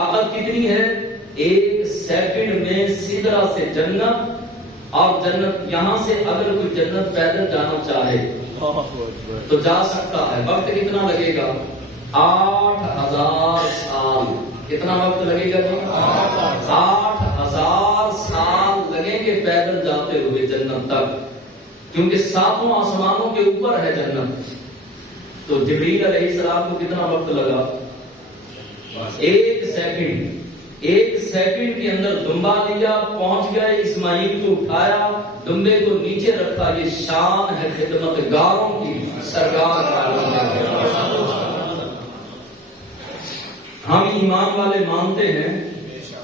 طاقت کتنی ہے؟ 1 سیکنڈ میں سدرہ سے جنت، اور جنت یہاں سے اگر کوئی جنت پیدل جانا چاہے تو جا سکتا ہے۔ وقت کتنا لگے گا؟ 8000 سال۔ کتنا وقت لگے گا؟ 8000 سال لگیں گے پیدل جاتے ہوئے جنت تک، کیونکہ 7 آسمانوں کے اوپر ہے جنت۔ تو جبریل علیہ السلام کو کتنا وقت لگا؟ 1 سیکنڈ۔ 1 سیکنڈ کے اندر دمبا لیا، پہنچ گئے، اسماعیل کو اٹھایا، دمبے کو نیچے رکھا۔ یہ شان ہے خدمت گاروں کی، سرکار ہم ایمان والے مانتے ہیں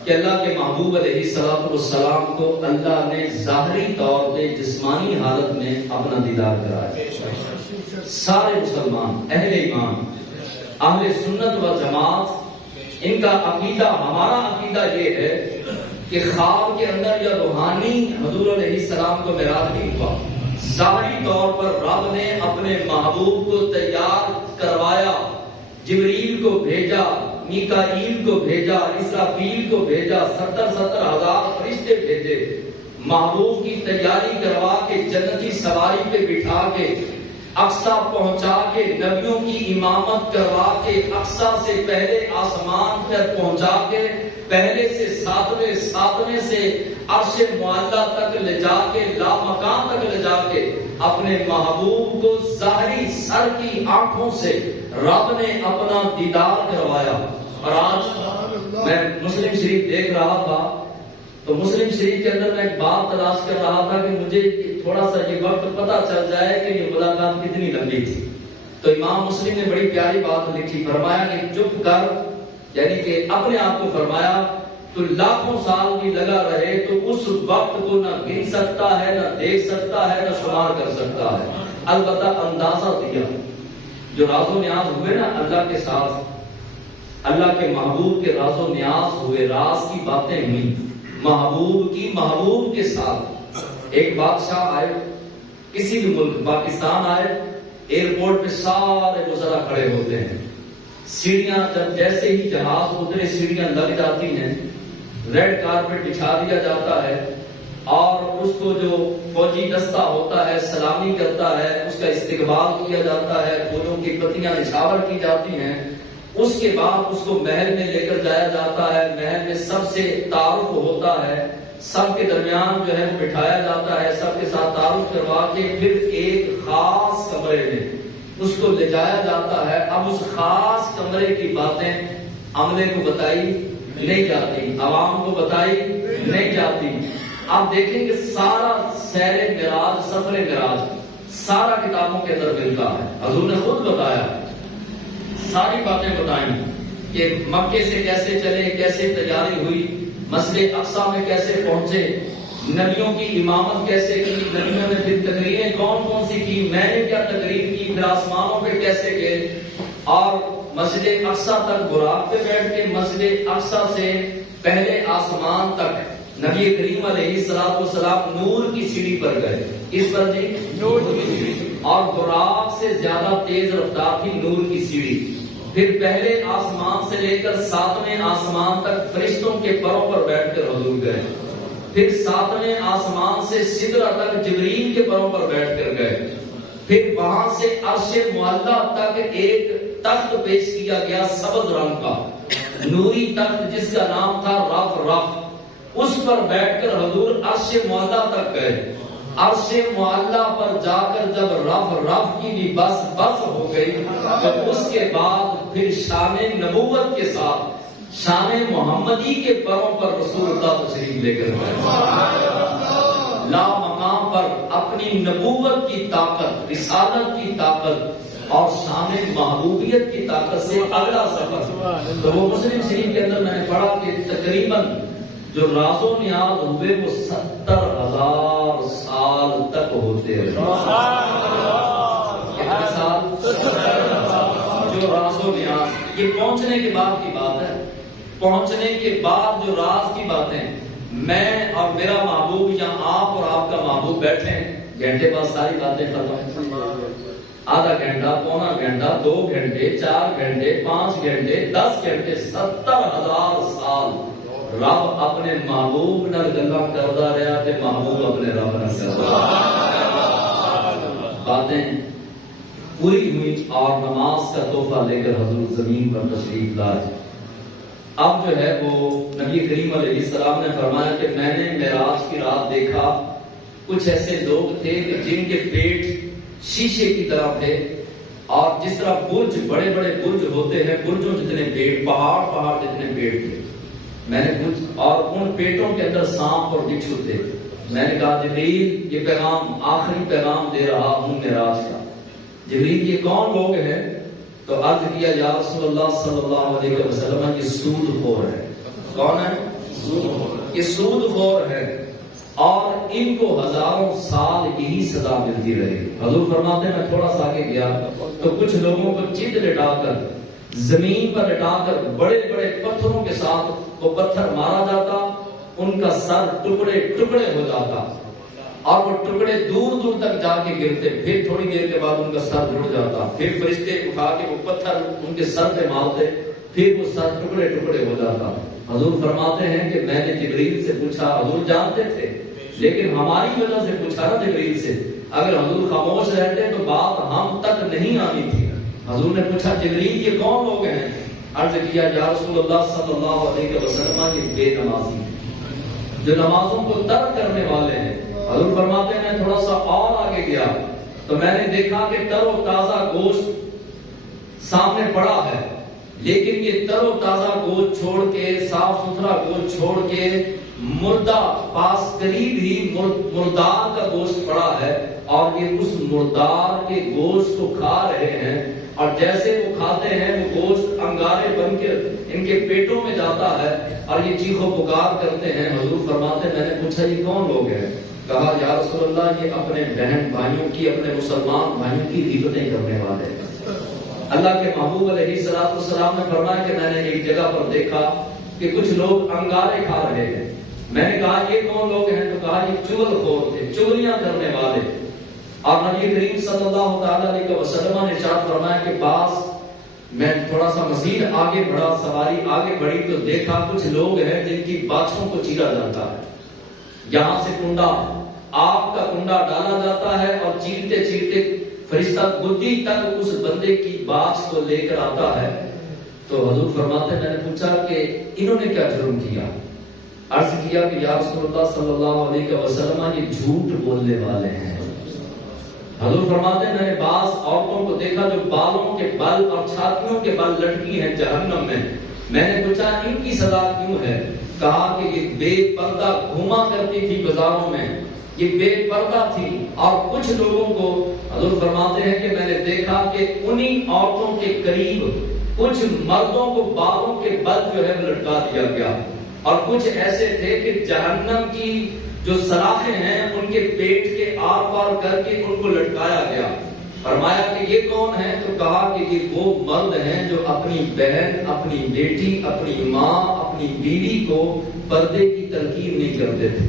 کہ اللہ کے محبوب علیہ الصلوۃ والسلام کو اللہ نے ظاہری طور پہ جسمانی حالت میں اپنا دیدار کرایا۔ سارے مسلمان، اہل ایمان، اہل سنت و جماعت، ان کا عقیدہ، ہمارا عقیدہ یہ ہے کہ خواب کے اندر یا روحانی حضور علیہ السلام کو معراج نہیں ہوا۔ ظاہری طور پر رب نے اپنے محبوب کو تیار کروایا، جبریل کو بھیجا، میکائیل کو بھیجا، اسرافیل کو بھیجا، 70,000 فرشتے بھیجے، محبوب کی تیاری کروا کے جنتی سواری پہ بٹھا کے اقصی پہنچا کے، نبیوں کی امامت کروا کے، اقصی سے پہلے آسمان پر پہنچا کے، پہلے سے 7ویں سے عرش معلیٰ تک لے جا کے، لامکان تک لے جا کے اپنے محبوب کو ظاہری سر کی آنکھوں سے رب نے اپنا دیدار کروایا۔ اور آج میں مسلم شریف دیکھ رہا تھا تو مسلم شریف کے اندر میں ایک بات تلاش کر رہا تھا کہ مجھے تھوڑا سا یہ وقت پتہ چل جائے کہ یہ ملاقات کتنی لمبی تھی۔ تو امام مسلم نے بڑی پیاری بات لکھی، فرمایا کہ چپ کر، یعنی کہ اپنے آپ کو فرمایا تو لاکھوں سال بھی لگا رہے تو اس وقت کو نہ گن سکتا ہے، نہ دیکھ سکتا ہے، نہ شمار کر سکتا ہے۔ البتہ اندازہ دیا، جو راز و نیاز ہوئے نا اللہ کے ساتھ، اللہ کے محبوب کے راز و نیاز ہوئے، راز کی باتیں ہوئی محبوب کی، محبوب کے ساتھ۔ ایک بادشاہ آئے کسی بھی ملک، پاکستان آئے، ایئرپورٹ پہ سارے وزراء کھڑے ہوتے ہیں، سیڑھیاں جب جیسے ہی جہاز اترے سیڑھیاں لگ جاتی ہیں، ریڈ کارپیٹ بچھا دیا جاتا ہے، اور اس کو جو فوجی دستہ ہوتا ہے سلامی کرتا ہے، اس کا استقبال کیا جاتا ہے، پھولوں کی پتیاں نچھاور کی جاتی ہیں۔ اس کے بعد اس کو محل میں لے کر جایا جاتا ہے، محل میں سب سے تعارف ہوتا ہے، سب کے درمیان جو ہے بٹھایا جاتا ہے، سب کے ساتھ تعارف کروا کے پھر ایک خاص کمرے میں اس کو لے جایا جاتا ہے۔ اب اس خاص کمرے کی باتیں عملے کو بتائی نہیں جاتی، عوام کو بتائی نہیں جاتی۔ آپ دیکھیں کہ سارا سیر معراج، سفر معراج سارا کتابوں کے اندر ملتا ہے۔ حضور نے خود بتایا، ساری باتیں بتائیں کہ مکے سے کیسے چلے، کیسے تیاری ہوئی، مسجد اقصی میں کیسے پہنچے، نبیوں کی امامت کیسے کی، نبیوں نے پھر تقریریں کون سی کی، میں نے کیا تقریر کی، پھر آسمانوں پہ کیسے گئے، اور مسجد اقصی تک براق پہ بیٹھ کے مسجد اقصی سے پہلے آسمان تک نبی کریم علیہ السلام نور کی سیڑھی پر گئے۔ کس پر جی؟ نور کی سیڑھی، اور براق سے زیادہ تیز رفتار تھی نور کی سیڑھی۔ پھر پہلے آسمان سے لے کر 7ویں آسمان تک فرشتوں کے پروں پر بیٹھ کر حضور گئے، پھر 7ویں آسمان سے سدرہ تک جبریل کے پروں پر بیٹھ کر گئے، پھر وہاں سے عرش معلیٰ تک ایک تخت پیش کیا گیا سبز رنگ کا، نوری تخت جس کا نام تھا رف، اس پر بیٹھ کر حضور عرش معلیٰ تک گئے۔ عرش معلیٰ پر جا کر جب رف کی بھی بس ہو گئی تو اس کے بعد پھر شان نبوت کے ساتھ شان محمدی کے پروں پر رسول اللہ تشریف لے کر گئے۔ لا مقام پر اپنی نبوت کی طاقت، رسالت کی طاقت اور شان محبوبیت کی طاقت سے اگلا سفر۔ تو وہ مسلم شریف کے اندر میں نے پڑھا کہ تقریباً جو راز و نیاز ہوئے وہ 70,000 سال تک ہوتے ہیں۔ کتنے سال؟ جو راز و نیاز، یہ پہنچنے کے بعد کی بات ہے، پہنچنے کے بعد جو راز کی باتیں، میں اور میرا محبوب یا آپ اور آپ کا محبوب بیٹھے ہیں، گھنٹے بعد ساری باتیں ختم، آدھا گھنٹہ، پونا گھنٹہ، 2 گھنٹے، 4 گھنٹے، 5 گھنٹے، 10 گھنٹے، 70,000 رب اپنے محبوب نال گلاں کردا رہا تے محبوب اپنے رب نال کردا رہا. باتیں پوری ہوئی اور نماز کا تحفہ لے کر حضور زمین پر تشریف لائے. اب جو ہے وہ نبی کریم علیہ السلام نے فرمایا کہ میں نے معراج کی رات دیکھا کچھ ایسے لوگ تھے کہ جن کے پیٹ شیشے کی طرح تھے اور جس طرح برج بڑے بڑے برج ہوتے ہیں برجوں جتنے پیٹ پہاڑ جتنے پیٹ تھے. میں نے کچھ اور ان پیٹوں کے اندر سانپ اور بچھو تھے. میں نے کہا جبریل یہ پیغام آخری پیغام دے رہا ہوں معراج کا. جبریل یہ کون لوگ ہیں؟ تو عرض کیا یا رسول اللہ صلی اللہ علیہ وسلم یہ سود خور ہے. کون ہے؟ یہ سود خور ہے اور ان کو ہزاروں سال یہی سزا ملتی رہے. حضور فرماتے ہیں میں تھوڑا سا آگے گیا تو کچھ لوگوں کو چت لٹا کر زمین پر لٹا کر بڑے بڑے پتھروں کے ساتھ وہ پتھر مارا جاتا, ان کا سر ٹکڑے ٹکڑے ہو جاتا اور وہ ٹکڑے دور دور تک جا کے گرتے. پھر تھوڑی دیر کے بعد ان کا سر جڑ جاتا. پھر فرشتے اٹھا کے وہ پتھر ان کے سر پہ مارتے, پھر وہ سر ٹکڑے ٹکڑے ہو جاتا. حضور فرماتے ہیں کہ میں نے جبریل سے پوچھا, حضور جانتے تھے لیکن ہماری وجہ سے پوچھا نا جبریل سے, اگر حضور خاموش رہتے تو بات ہم تک نہیں آنی تھی. حضور نے پوچھا جبریل یہ کون لوگ ہیں؟ عرض کیا یا رسول اللہ صلی اللہ علیہ وسلم یہ بے نمازی جو نمازوں کو ترک کرنے والے ہیں. حضور فرماتے ہیں میں تھوڑا سا اور آگے گیا تو میں نے دیکھا کہ تر و تازہ گوشت سامنے پڑا ہے, لیکن یہ تر و تازہ گوشت چھوڑ کے صاف ستھرا گوشت چھوڑ کے مردہ پاس قریب ہی مردار کا گوشت پڑا ہے اور یہ اس مردار کے گوشت کو کھا رہے ہیں اور جیسے وہ کھاتے ہیں وہ گوشت انگارے بن کے ان کے پیٹوں میں جاتا ہے اور یہ چیخ و پکار کرتے ہیں. حضور فرماتے ہیں میں نے پوچھا یہ کون لوگ ہیں؟ کہا یا رسول اللہ یہ اپنے بہن بھائیوں کی اپنے مسلمان بھائیوں کی غیبتیں کرنے والے ہیں. اللہ کے محبوب علیہ السلام نے فرمایا کہ میں نے ایک جگہ پر دیکھا کہ کچھ لوگ انگارے کھا رہے ہیں. میں نے کہا یہ کون لوگ ہیں؟ تو کہا یہ چغل خور تھے, چغلیاں کرنے والے. اور نبی کریم صلی اللہ تعالی علیہ وسلم نے ارشاد فرمایا کہ بعض میں تھوڑا سا مزید آگے بڑھا, سواری آگے بڑھی تو دیکھا کچھ لوگ ہیں جن کی باچھوں کو چیرا جاتا ہے. یہاں سے کنڈا آگ کا کنڈا ڈالا جاتا ہے اور چیرتے چیرتے فرشتہ گدی تک اس بندے کی باچھ کو لے کر آتا ہے. تو حضور فرماتے ہیں میں نے پوچھا کہ انہوں نے کیا جرم کیا؟ عرض کیا کہ یا رسول اللہ صلی اللہ علیہ وسلم یہ جھوٹ بولنے والے ہیں. حضور فرماتے ہیں میں نے بعض عورتوں کو دیکھا جو بالوں کے بل اور چھاتیوں کے بل لٹکی ہیں جہنم میں. میں نے پوچھا ان کی سزا کیوں ہے؟ کہا کہ یہ بے پردہ گھوما کرتی تھی بازاروں میں, یہ بے پردہ تھی. اور کچھ لوگوں کو حضور فرماتے ہیں کہ میں نے دیکھا کہ انہی عورتوں کے قریب کچھ مردوں کو بالوں کے بل جو ہے لٹکا دیا گیا اور کچھ ایسے تھے کہ جہنم کی جو سلاخیں ہیں ان کے پیٹ کے آر پار کر کے ان کو لٹکایا گیا. فرمایا کہ یہ کون ہیں؟ تو کہا کہ یہ وہ مرد ہیں جو اپنی بہن, اپنی بیٹی, اپنی ماں, اپنی بیوی کو پردے کی تلقین نہیں کرتے تھے,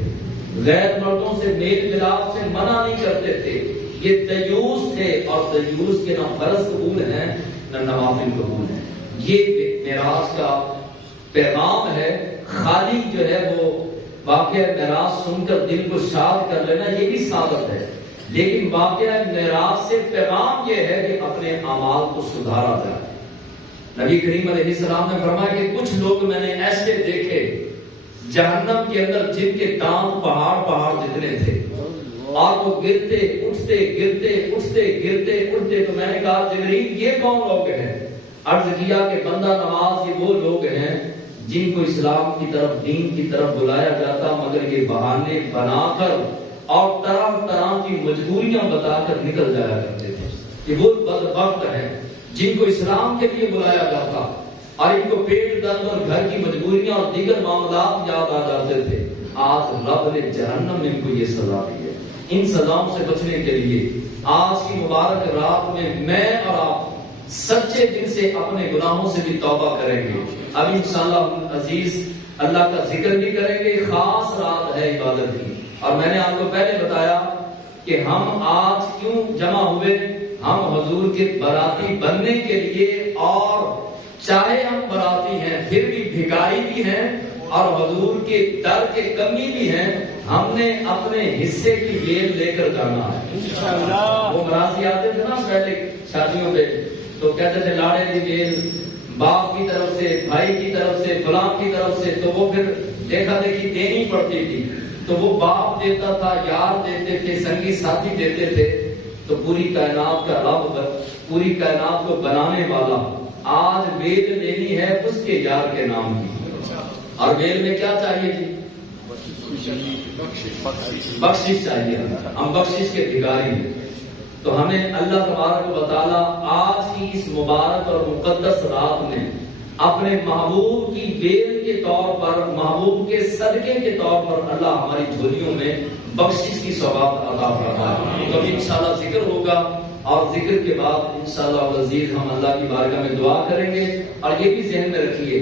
غیر مردوں سے میل ملاپ سے منع نہیں کرتے تھے. یہ دیوس تھے اور دیوس کے نہ فرض قبول ہیں نہ نوافل قبول ہیں. یہ معراج کا پیغام ہے. خالی جو ہے وہ واقعہ معراج سن کر دل کو شاد کر لینا یہ بھی سعادت ہے, لیکن واقعہ معراج سے پیغام یہ ہے کہ اپنے اعمال کو سدھارا جائے. نبی کریم علیہ السلام نے فرمایا کہ کچھ لوگ میں نے ایسے دیکھے جہنم کے اندر جن کے دانت پہاڑ جتنے تھے اور وہ گرتے اٹھتے گرتے اٹھتے گرتے اٹھتے. تو میں نے کہا جبریل یہ کون لوگ ہیں؟ عرض کیا کہ بندہ نواز یہ وہ لوگ ہیں جن کو اسلام کی طرف, دین کی طرف بلایا جاتا مگر یہ بہانے بنا کر اور طرح طرح کی مجبوریاں بتا کر نکل جایا کرتے تھے. یہ وہ بدبخت ہیں جن کو اسلام کے لیے بلایا جاتا اور ان کو پیٹ درد اور گھر کی مجبوریاں اور دیگر معاملات یاد آ جاتے تھے. آج رب نے جہنم میں ان کو یہ سزا دی ہے. ان سزاؤں سے بچنے کے لیے آج کی مبارک رات میں میں اور آپ سچے دل سے اپنے گناہوں سے بھی توبہ کریں گے. اب انشاءاللہ عزیز اللہ کا ذکر بھی کریں گے. خاص رات ہے عبادت کی. اور میں نے آپ کو پہلے بتایا کہ ہم آج کیوں جمع ہوئے. ہم حضور کے باراتی بننے کے لیے, اور چاہے ہم باراتی ہیں پھر بھی بھکاری بھی ہیں اور حضور کے در کے کمی بھی ہیں، ہم نے اپنے حصے کی بیل لے کر جانا ہے۔ وہ مراسی آتے تھے نا پہلے شادیوں پہ، تو کہتے تھے لاڑے دی بیل باپ کی طرف سے، بھائی کی طرف سے، فلاں کی طرف سے، تو وہ پھر دیکھا دیکھی دینی پڑتی تھی، تو وہ باپ دیتا تھا، یار دیتے تھے، سنگی ساتھی دیتے تھے۔ تو پوری کائنات کا رب، پوری کائنات کو بنانے والا آج ویل لینی ہے اس کے یار کے نام کی، اور ویل میں کیا چاہیے جی؟ بخشش چاہیے، ہم بخشش کے بھکاری ہیں۔ تو ہمیں اللہ تبارک و تعالیٰ آج کی اس مبارک اور مقدس رات میں اپنے محبوب کی بیل کے طور پر، محبوب کے صدقے کے طور پر اللہ ہماری جھولیوں میں بخشش کی سوغات عطا فرمائے۔ تو انشاءاللہ ذکر ہوگا، اور ذکر کے بعد انشاءاللہ العزیز ہم اللہ کی بارگاہ میں دعا کریں گے۔ اور یہ بھی ذہن میں رکھیے